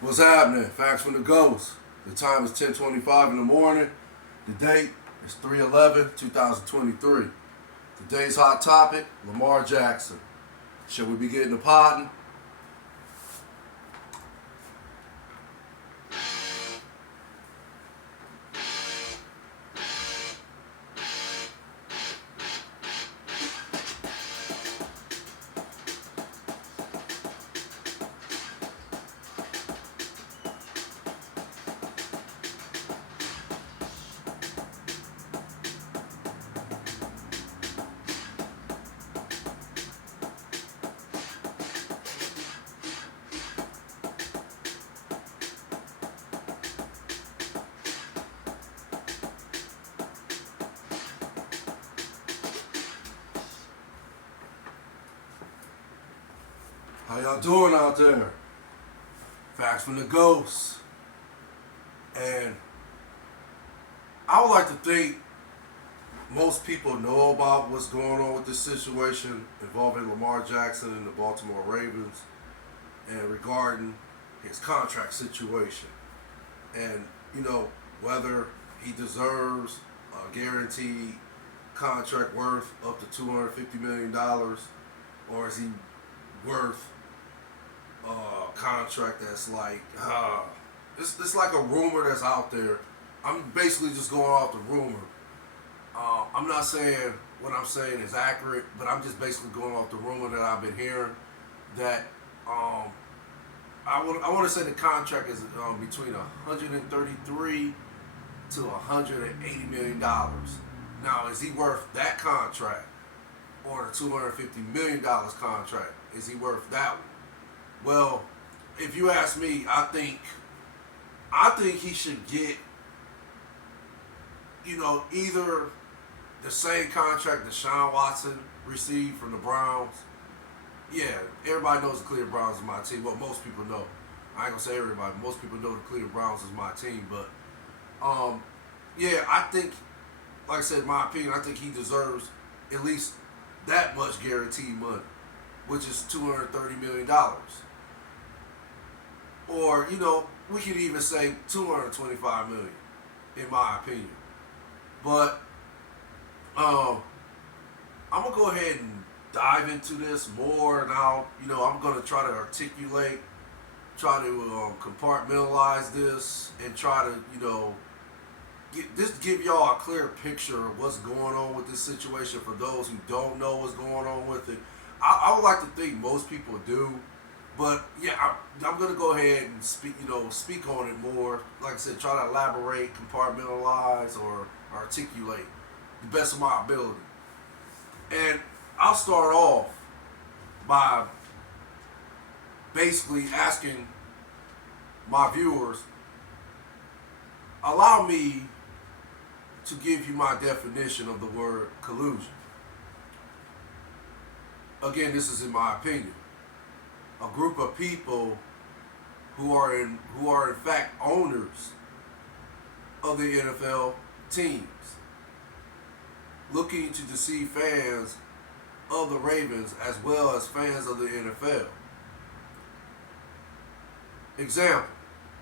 What's happening? Facts from the Ghost. The time is 10:25 in the morning. The date is 3/11/2023. Today's hot topic, Lamar Jackson. Should we be getting the potting? How y'all doing out there? Facts from the Ghost. And I would like to think most people know about what's going on with this situation involving Lamar Jackson and the Baltimore Ravens and regarding his contract situation. And, whether he deserves a guaranteed contract worth up to $250 million, or is he worth a contract that's like, it's like a rumor that's out there. I'm basically just going off the rumor. I'm not saying what I'm saying is accurate, but I'm just basically going off the rumor that I've been hearing that I want to say the contract is between 133 to 180 million dollars. Now, is he worth that contract or the $250 million contract? Is he worth that one? Well, if you ask me, I think he should get either the same contract Deshaun Watson received from the Browns. Yeah, everybody knows the Cleveland Browns is my team. Well, most people know. I ain't gonna say everybody. Most people know the Cleveland Browns is my team. But yeah, I think, like I said, in my opinion, I think he deserves at least that much guaranteed money, which is $230 million. Or, we could even say $225 million, in my opinion. But I'm gonna go ahead and dive into this more now. I'm gonna try to articulate, try to compartmentalize this, and try to give y'all a clear picture of what's going on with this situation for those who don't know what's going on with it. I would like to think most people do, but yeah, I'm gonna go ahead and speak on it more. Like I said, try to elaborate, compartmentalize, or articulate the best of my ability. And I'll start off by basically asking my viewers, allow me to give you my definition of the word collusion. Again, this is in my opinion. A group of people who are in fact owners of the NFL teams, looking to deceive fans of the Ravens as well as fans of the NFL. Example,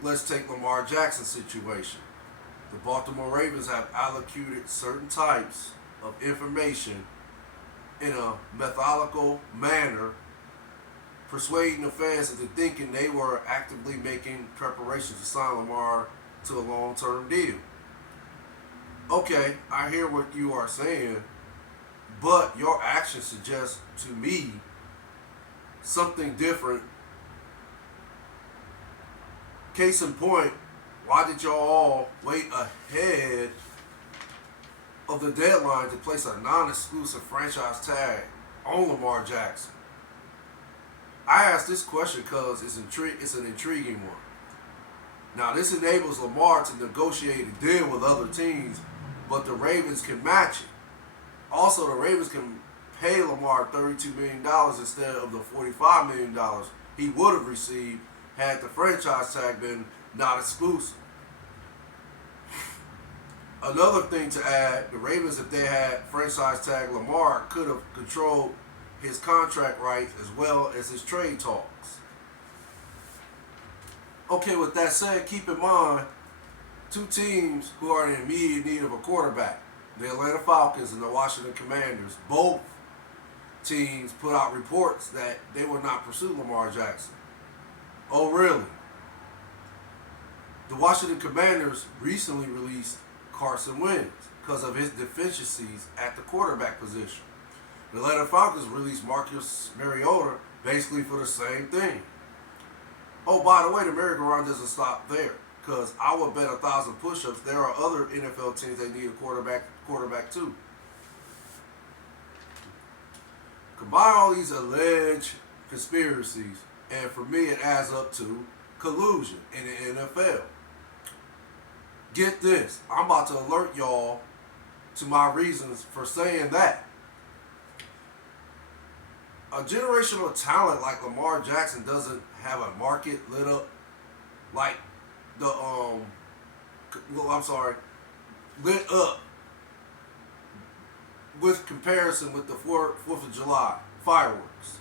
let's take Lamar Jackson's situation. The Baltimore Ravens have allocated certain types of information in a methodical manner, persuading the fans into thinking they were actively making preparations to sign Lamar to a long-term deal. Okay, I hear what you are saying, but your actions suggest to me something different. Case in point, why did y'all all wait ahead of the deadline to place a non-exclusive franchise tag on Lamar Jackson? I ask this question because it's an intriguing one. Now, this enables Lamar to negotiate a deal with other teams, but the Ravens can match it. Also, the Ravens can pay Lamar $32 million instead of the $45 million he would have received had the franchise tag been not exclusive. Another thing to add, the Ravens, if they had franchise tag Lamar, could have controlled his contract rights as well as his trade talks. Okay, with that said, keep in mind two teams who are in immediate need of a quarterback. The Atlanta Falcons and the Washington Commanders. Both teams put out reports that they would not pursue Lamar Jackson. Oh, really? The Washington Commanders recently released Carson Wentz because of his deficiencies at the quarterback position. The Atlanta Falcons released Marcus Mariota basically for the same thing. Oh, by the way, the merry-go-round doesn't stop there because I would bet 1,000 push-ups there are other NFL teams that need a quarterback too. Combine all these alleged conspiracies, and for me, it adds up to collusion in the NFL. Get this, I'm about to alert y'all to my reasons for saying that. A generational talent like Lamar Jackson doesn't have a market lit up like lit up with comparison with the 4th of July fireworks.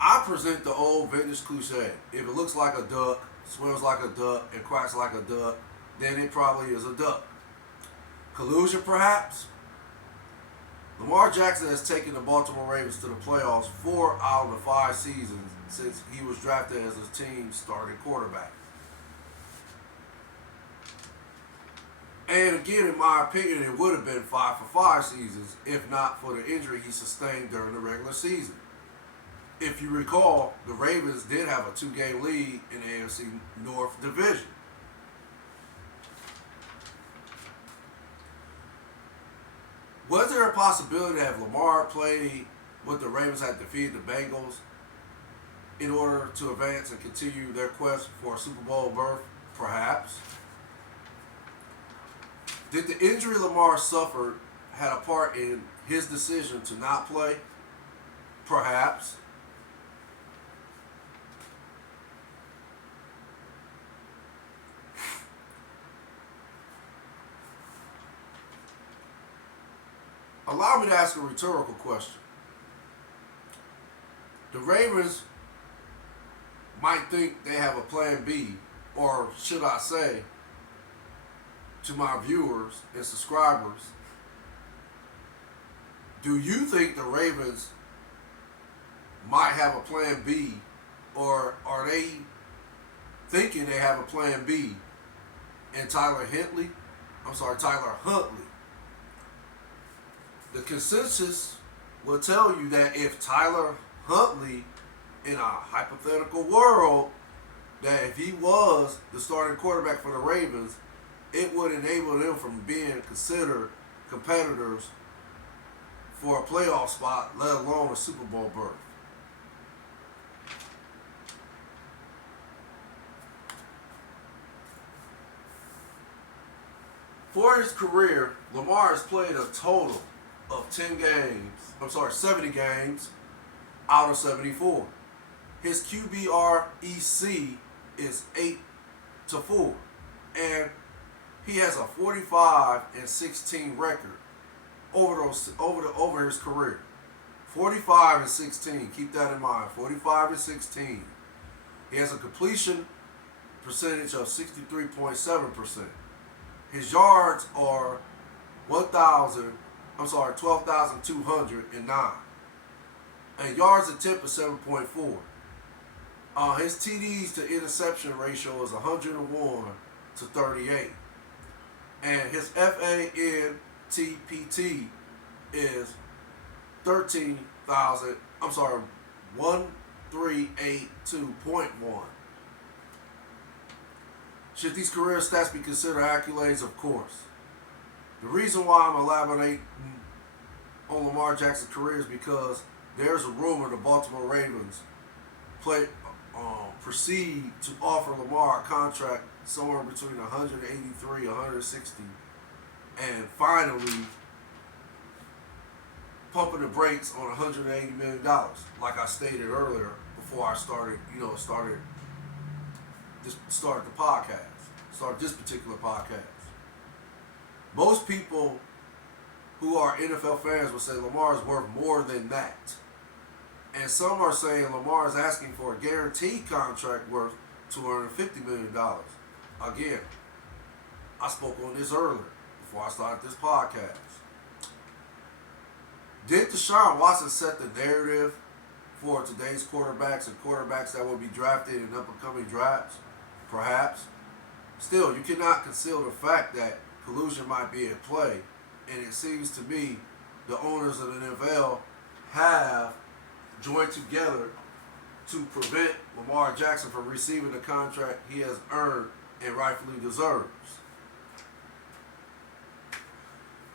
I present the old vintage cliche. If it looks like a duck, smells like a duck, and quacks like a duck, then it probably is a duck. Collusion, perhaps? Lamar Jackson has taken the Baltimore Ravens to the playoffs 4 out of the 5 seasons since he was drafted as his team's starting quarterback. And again, in my opinion, it would have been 5 for 5 seasons if not for the injury he sustained during the regular season. If you recall, the Ravens did have a 2-game lead in the AFC North Division. Was there a possibility that if Lamar played what the Ravens had defeated the Bengals in order to advance and continue their quest for a Super Bowl berth? Perhaps. Did the injury Lamar suffered had a part in his decision to not play? Perhaps. Allow me to ask a rhetorical question. The Ravens might think they have a plan B, or should I say, to my viewers and subscribers, do you think the Ravens might have a plan B, or are they thinking they have a plan B in Tyler Huntley? The consensus will tell you that if Tyler Huntley, in a hypothetical world, that if he was the starting quarterback for the Ravens, it would enable them from being considered competitors for a playoff spot, let alone a Super Bowl berth. For his career, Lamar has played a total of 70 games out of 74. His QBREC is 8-4, and he has a 45-16 record over his career. 45-16. Keep that in mind. 45-16. He has a completion percentage of 63.7%. His yards are 12,209. And yards attempt is 7.4. His TDs to interception ratio is 101-38. And his FANTPT is 1382.1. Should these career stats be considered accolades? Of course. The reason why I'm elaborating on Lamar Jackson's career is because there's a rumor the Baltimore Ravens proceed to offer Lamar a contract somewhere between 183, 160, and finally pumping the brakes on $180 million, like I stated earlier before I started this particular podcast. Most people who are NFL fans will say Lamar is worth more than that. And some are saying Lamar is asking for a guaranteed contract worth $250 million. Again, I spoke on this earlier before I started this podcast. Did Deshaun Watson set the narrative for today's quarterbacks and quarterbacks that will be drafted in up and coming drafts? Perhaps. Still, you cannot conceal the fact that collusion might be at play, and it seems to me the owners of the NFL have joined together to prevent Lamar Jackson from receiving the contract he has earned and rightfully deserves.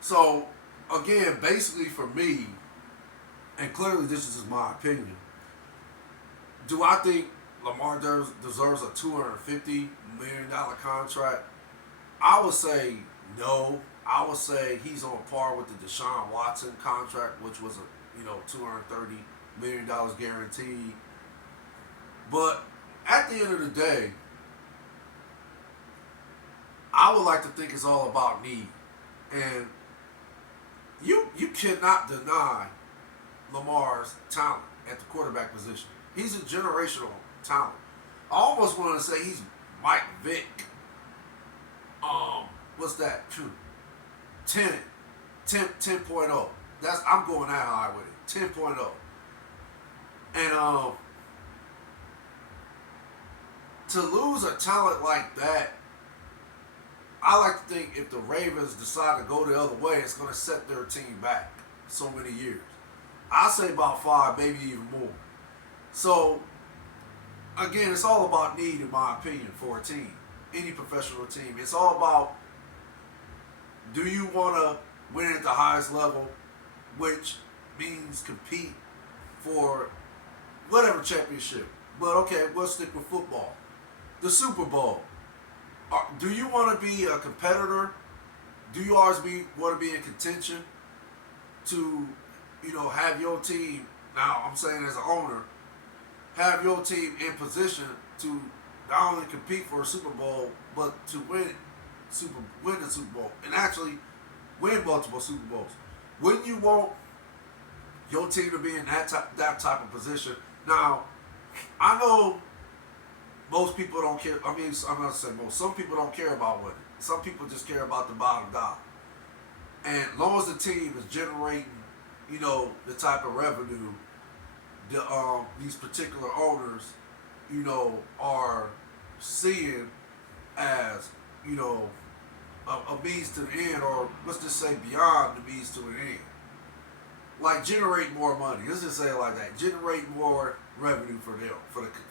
So, again, basically for me, and clearly this is my opinion, do I think Lamar deserves a $250 million contract? I would say no. I would say he's on par with the Deshaun Watson contract, which was a $230 million guaranteed. But at the end of the day, I would like to think it's all about need. And you cannot deny Lamar's talent at the quarterback position. He's a generational talent. I almost want to say he's Mike Vick. What's that? 10.0. I'm going that high with it. 10.0. And to lose a talent like that, I like to think if the Ravens decide to go the other way, it's going to set their team back so many years. I say about 5, maybe even more. So, again, it's all about need, in my opinion, for a team, any professional team. It's all about, do you want to win at the highest level, which means compete for whatever championship. But okay, we'll stick with football. The Super Bowl. Do you want to be a competitor? Do you always want to be in contention to, have your team, now I'm saying as an owner, have your team in position to not only compete for a Super Bowl, but to win the Super Bowl and actually win multiple Super Bowls? Wouldn't you want your team to be in that type of position? Now, I know most people don't care. I mean, I'm not saying most. Some people don't care about winning. Some people just care about the bottom dollar. And as long as the team is generating, the type of revenue these particular owners, are seeing as, a means to the end, or let's just say beyond the means to an end. Like generate more money. Let's just say it like that. Generate more revenue for them,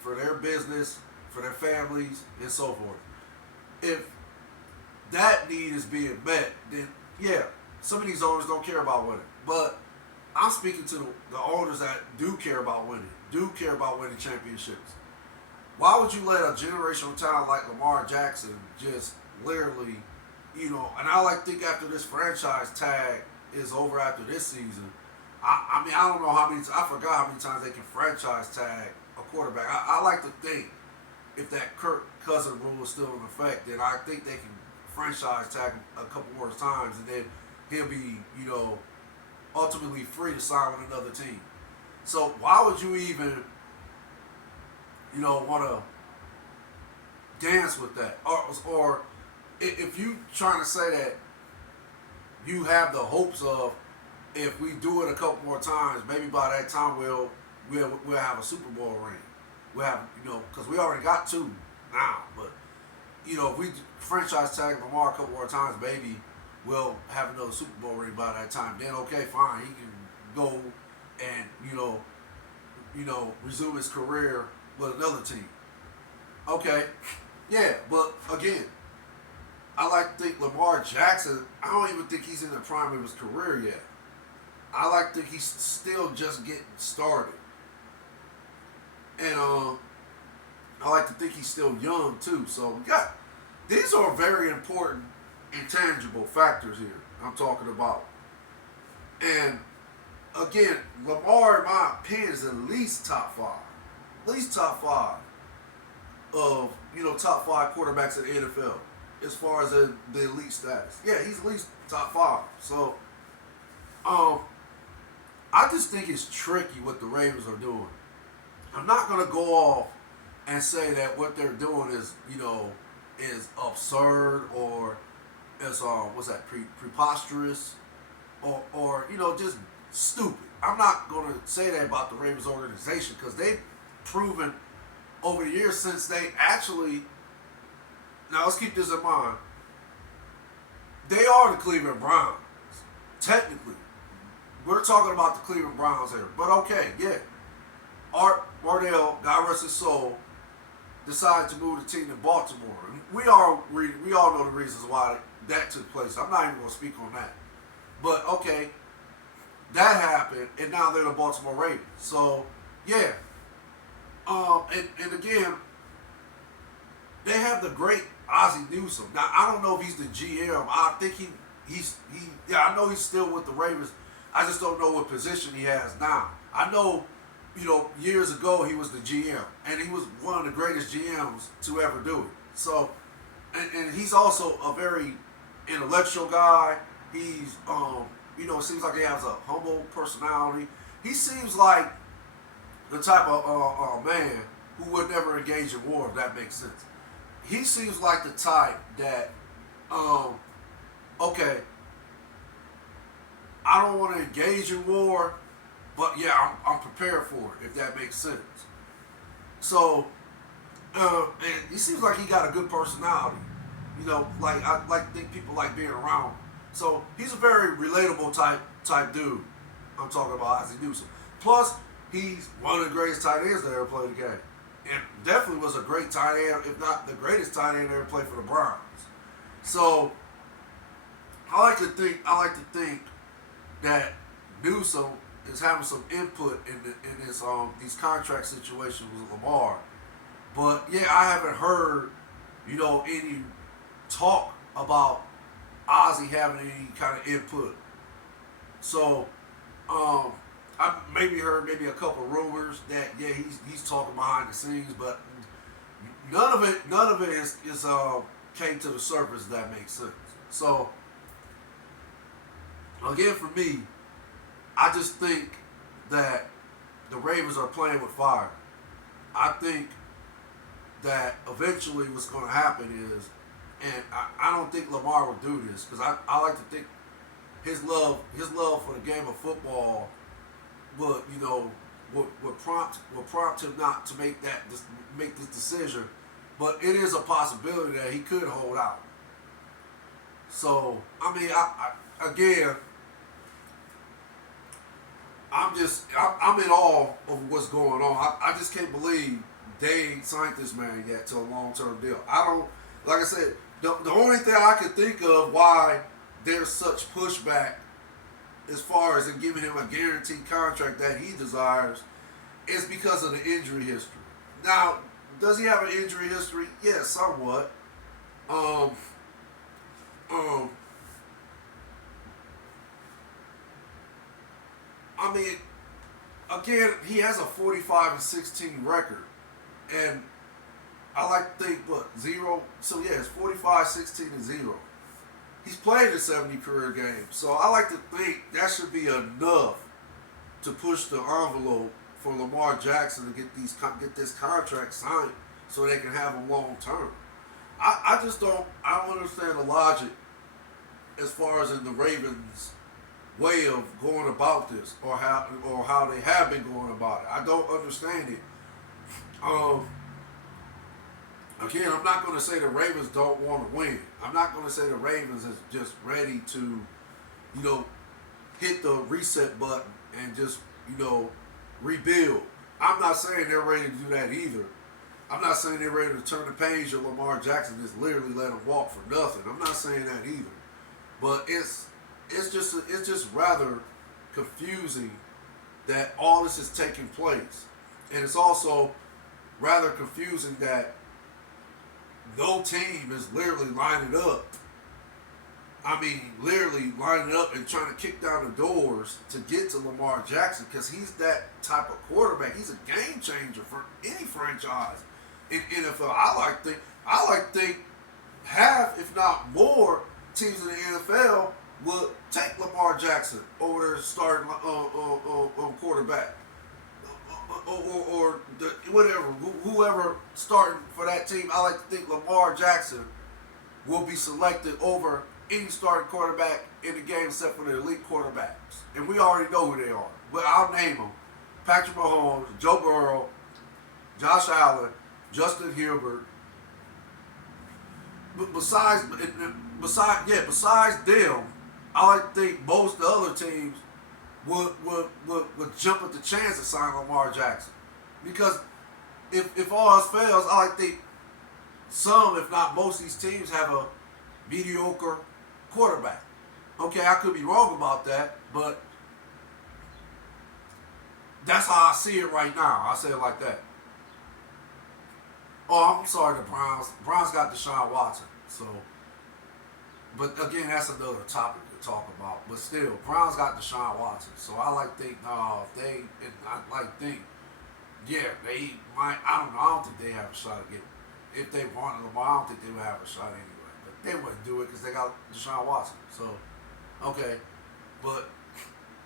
for their business, for their families, and so forth. If that need is being met, then yeah, some of these owners don't care about winning. But I'm speaking to the owners that do care about winning, do care about winning championships. Why would you let a generational talent like Lamar Jackson just literally, and I like to think after this franchise tag is over after this season, I mean, I don't know how many, I forgot how many times they can franchise tag a quarterback. I like to think if that Kirk Cousins rule is still in effect, then I think they can franchise tag him a couple more times, and then he'll be, ultimately free to sign with another team. So why would you even, want to dance with that? Or if you trying to say that you have the hopes of, if we do it a couple more times, maybe by that time we'll have a Super Bowl ring. We'll have, because we already got 2 now. But, if we franchise tag Lamar a couple more times, maybe we'll have another Super Bowl ring by that time. Then, okay, fine, he can go and, resume his career with another team. Okay, yeah, but again, I like to think Lamar Jackson, I don't even think he's in the prime of his career yet. I like to think he's still just getting started. And I like to think he's still young too. So these are very important intangible factors here I'm talking about. And again, Lamar, in my opinion, is at least top 5. At least top 5 of, top 5 quarterbacks in the NFL as far as the elite status. Yeah, he's at least top 5. So, I I just think it's tricky what the Ravens are doing. I'm not gonna go off and say that what they're doing is, is absurd or is what's that preposterous or just stupid. I'm not gonna say that about the Ravens organization because they've proven over the years since they actually. Now let's keep this in mind. They are the Cleveland Browns, technically. We're talking about the Cleveland Browns here, but okay, yeah. Art Wardell, God rest his soul, decided to move the team to Baltimore. We all know the reasons why that took place. I'm not even going to speak on that. But okay, that happened, and now they're the Baltimore Ravens. So yeah, and again, they have the great Ozzie Newsome. Now I don't know if he's the GM. I think he's I know he's still with the Ravens. I just don't know what position he has now. I know, years ago he was the GM, and he was one of the greatest GMs to ever do it. So, and he's also a very intellectual guy. He's, seems like he has a humble personality. He seems like the type of man who would never engage in war, if that makes sense. He seems like the type that, okay, I don't want to engage in war, but yeah, I'm prepared for it, if that makes sense. So, and he seems like he got a good personality. I like think people like being around him. So he's a very relatable type dude. I'm talking about Ozzie Newsome. Plus, he's one of the greatest tight ends that ever played the game, and definitely was a great tight end, if not the greatest tight end that ever played for the Browns. So I like to think that Newsome is having some input in this these contract situations with Lamar. But yeah, I haven't heard, any talk about Ozzie having any kind of input. So I maybe heard a couple of rumors that yeah he's talking behind the scenes, but none of it is came to the surface, if that makes sense. So again, for me, I just think that the Ravens are playing with fire. I think that eventually what's going to happen is, and I don't think Lamar will do this because I like to think his love for the game of football would prompt him not to make this decision, but it is a possibility that he could hold out. So I mean, again, I'm in awe of what's going on. I just can't believe they ain't signed this man yet to a long-term deal. Like I said, the only thing I could think of why there's such pushback as far as in giving him a guaranteed contract that he desires is because of the injury history. Now, does he have an injury history? Yeah, somewhat. I mean, again, he has a 45-16 record, and I like to think, zero? So yeah, it's 45-16-0. He's played in 70 career games, so I like to think that should be enough to push the envelope for Lamar Jackson to get this contract signed so they can have him long term. I don't understand the logic as far as in the Ravens' way of going about this or how they have been going about it. I don't understand it. Again, I'm not going to say the Ravens don't want to win. I'm not going to say the Ravens is just ready to, hit the reset button and just, rebuild. I'm not saying they're ready to do that either. I'm not saying they're ready to turn the page of Lamar Jackson, just literally let him walk for nothing. I'm not saying that either. But it's just rather confusing that all this is taking place. And it's also rather confusing that no team is literally lining up. I mean, literally lining up and trying to kick down the doors to get to Lamar Jackson because he's that type of quarterback. He's a game changer for any franchise in NFL. I like to think half, if not more, teams in the NFL would take Lamar Jackson over there starting quarterback, or the, whatever, whoever starting for that team. I like to think Lamar Jackson will be selected over any starting quarterback in the game except for the elite quarterbacks. And we already know who they are. But I'll name them. Patrick Mahomes, Joe Burrow, Josh Allen, Justin Herbert. But besides them, I like to think most of the other teams would jump at the chance of signing Lamar Jackson. Because if all else fails, I like to think some, if not most, of these teams have a mediocre quarterback. Okay, I could be wrong about that, but that's how I see it right now. I say it like that. Oh, I'm sorry, the Browns. Browns got Deshaun Watson. So, but again, that's another topic to talk about. But still, Browns got Deshaun Watson. So I like to think, no, if they, and I like to think, yeah, they might. I don't know. I don't think they have a shot at getting. If they wanted Lamar, I don't think they would have a shot anyway. But they wouldn't do it because they got Deshaun Watson. So, okay, but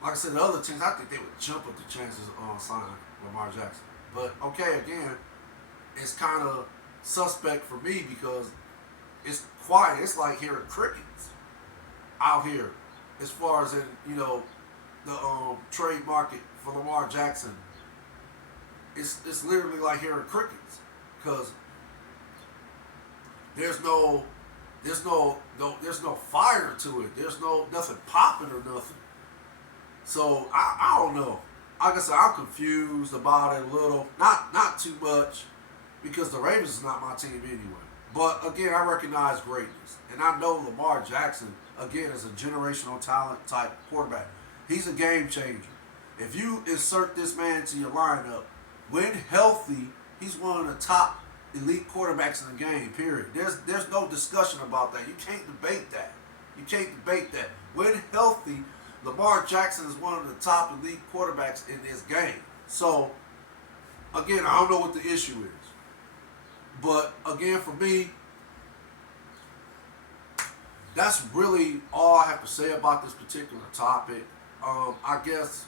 like I said, the other teams, I think they would jump at the chances of signing Lamar Jackson. But okay, again, it's kind of suspect for me because it's quiet. It's like hearing crickets out here as far as in, the trade market for Lamar Jackson. It's literally like hearing crickets because there's no fire to it. There's nothing popping or nothing. So I don't know. Like I said, I'm confused about it a little. Not too much because the Ravens is not my team anyway. But again, I recognize greatness. And I know Lamar Jackson, again, is a generational talent type quarterback. He's a game changer. If you insert this man into your lineup, when healthy, he's one of the top elite quarterbacks in the game, period. There's no discussion about that. You can't debate that. You can't debate that. When healthy, Lamar Jackson is one of the top elite quarterbacks in this game. So, again, I don't know what the issue is. But, again, for me, that's really all I have to say about this particular topic. I guess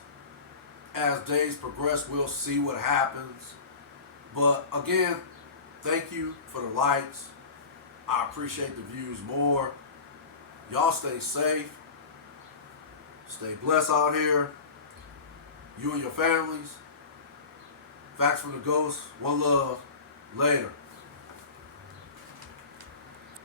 as days progress, we'll see what happens. But, again, thank you for the likes. I appreciate the views more. Y'all stay safe. Stay blessed out here. You and your families. Facts from the Ghost. One love. Later.